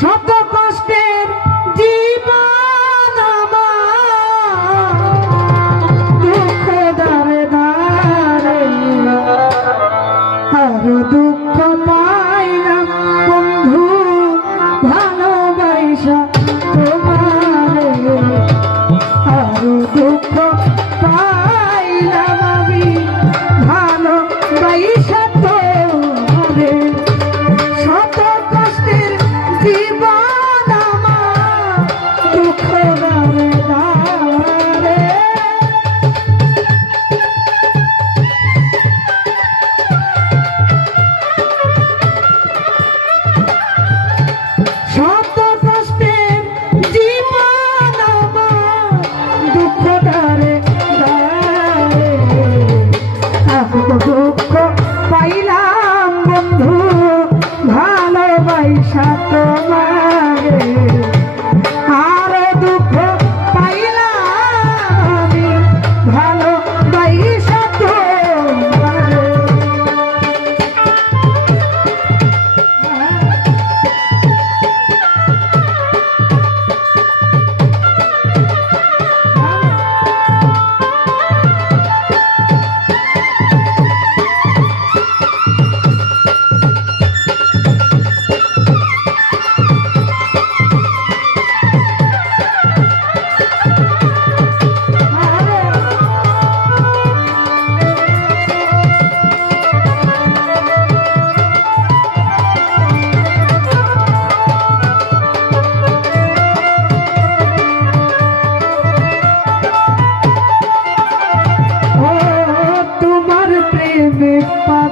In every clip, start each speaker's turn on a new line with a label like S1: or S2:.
S1: শত জীবন দুঃখ দারে দারে আর দুঃখ পাইলাম বন্ধু ভালোবাসা।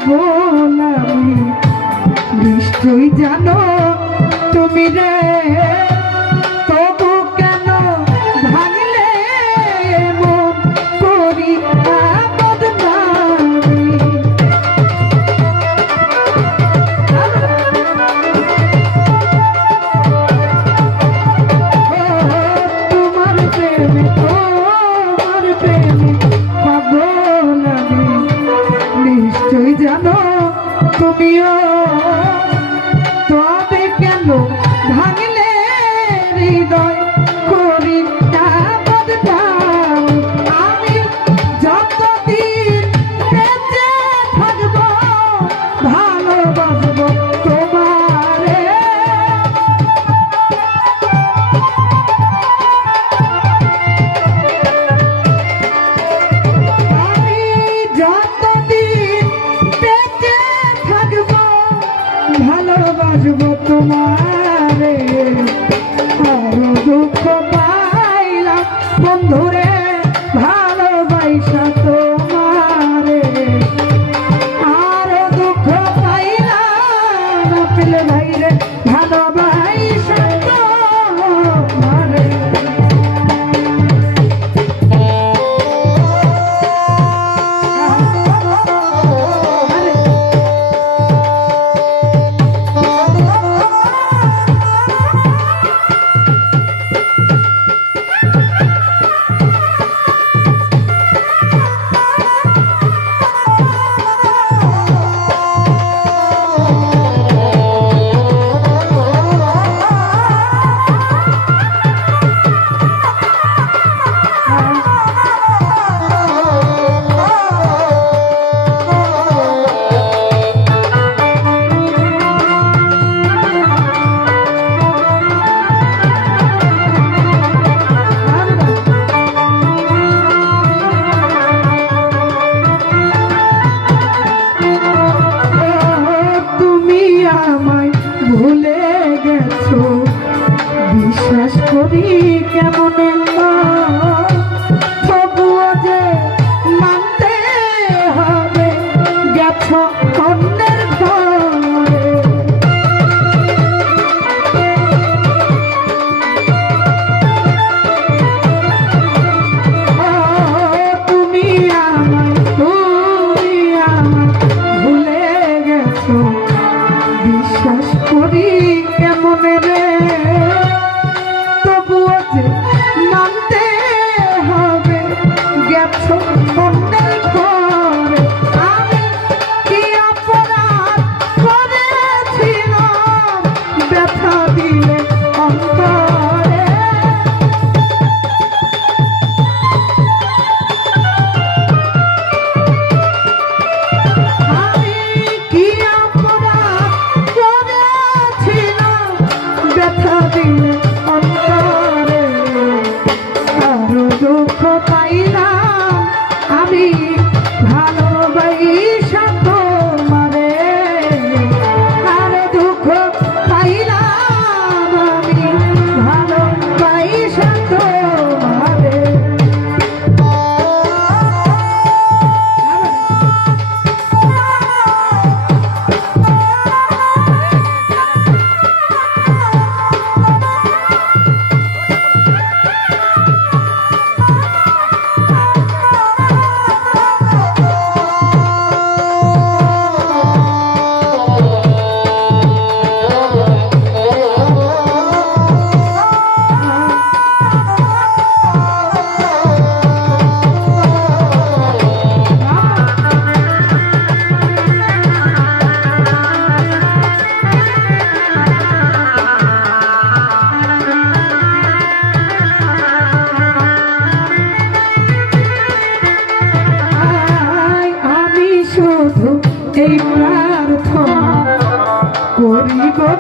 S1: পাগল আমি নিশ্চয়ই জানো তুমি রে তুমিও। তবে কেন ভাঙলে হৃদয়? আসব তোমারে।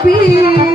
S1: Be.